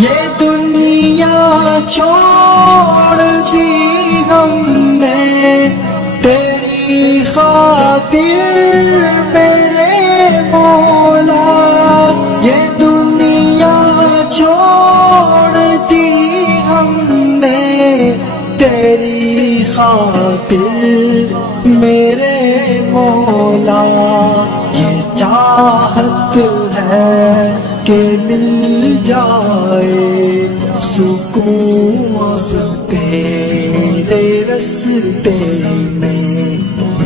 یہ دنیا چھوڑ دی ہم نے تیری خاطر میرے مولا، یہ دنیا چھوڑ دی ہم نے تیری خاطر میرے مولا، یہ چاہت ہے کہ مل جائے سکون تیرے راستے میں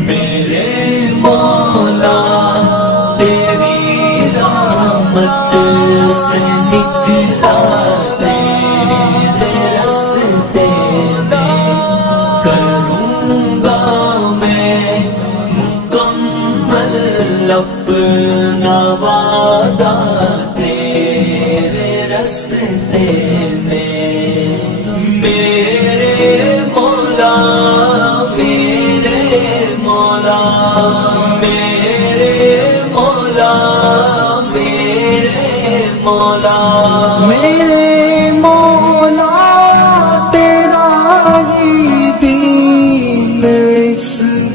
میرے مولا، تیری رحمت سے نکلا تیرے راستے میں، کروں گا میں مکمل اپنا وعدہ تیرے راستے میں، میرے مولا میرے مولا میرے مولا میرے مولا میرے مولا، تیرا ہی دین اس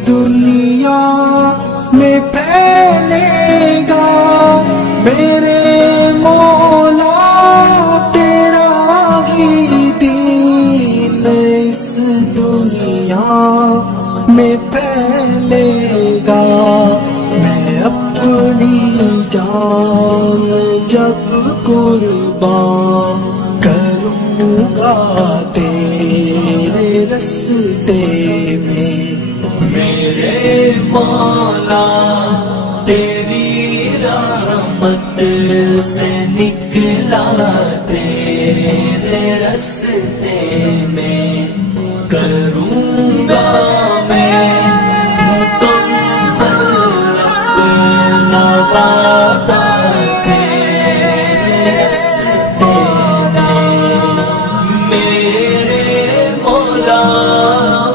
دنیا میں پھیلے گا، میرے مولا تیرا ہی دین اس دنیا میں پھیلے گا، میں اپنی جان جب قربان کروں گا تیرے راستے میں، میرے مولا تیری رحمت سے نکلا تیرے راستے میں، کروں گا میں مکمل اپنا وعدہ تیرے راستے میں، میرے مولا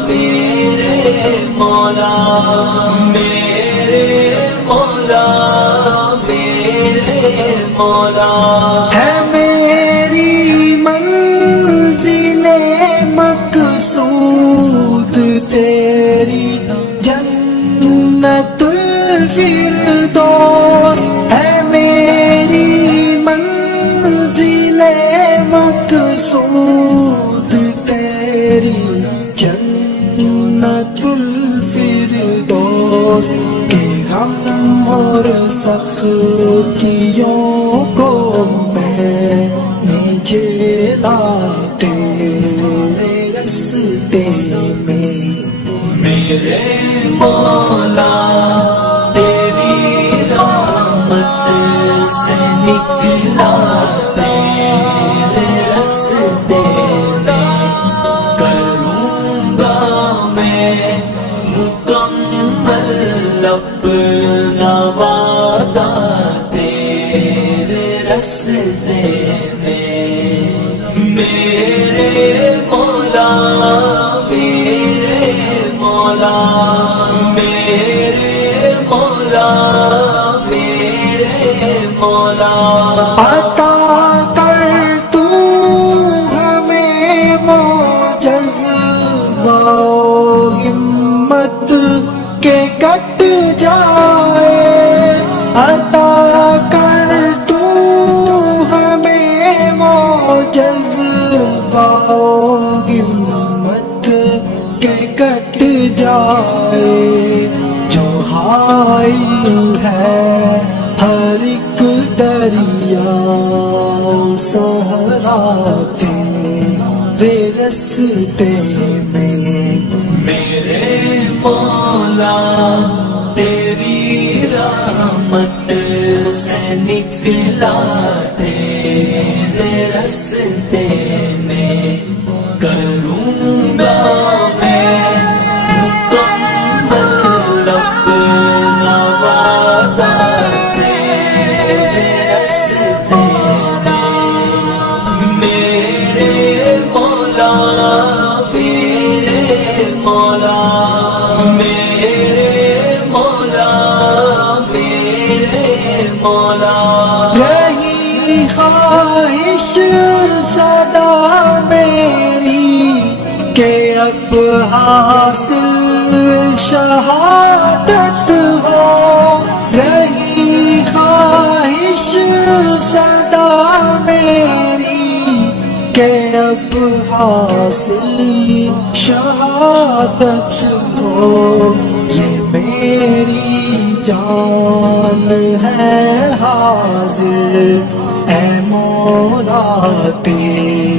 میرے مولا میرے مولا میرے مولا، ہے میری منزل مقصود تیری جنت الفردوس، ہے میری منزل مقصود تیری جنت الفردوس، کہ غم اور سختیوں کو میں نے جھیلا تیرے راستے میں، میرے مولا تیری رحمت سے نکلا تیرے راستے میں، کروں گا میں مکمل اپنا وعدہ تیرے راستے میں، میرے مولا میرے مولا میرے مولا میرے مولا، عطا کر تو ہمیں وہ جذبہ و ہمت کے کٹ جائے، عطا کر تو ہمیں وہ جذبہ و ہمت کے کٹ جائے، جو حائل ہے ہر ایک دریا صحرا تیرے راستے میں، میرے مولا تیری رحمت سے نکلا تیرے راستے میں، کروں گا میں مکمل اپنا وعدہ تیرے راستے میں، میرے مولا میرے مولا میرے مولا میرے مولا، رہی خواہش کہ اب حاصل شہادت ہو رہی خواہش صدا میری کہ اب حاصل شہادت ہو یہ میری جان ہے حاضر اے مولا تیرے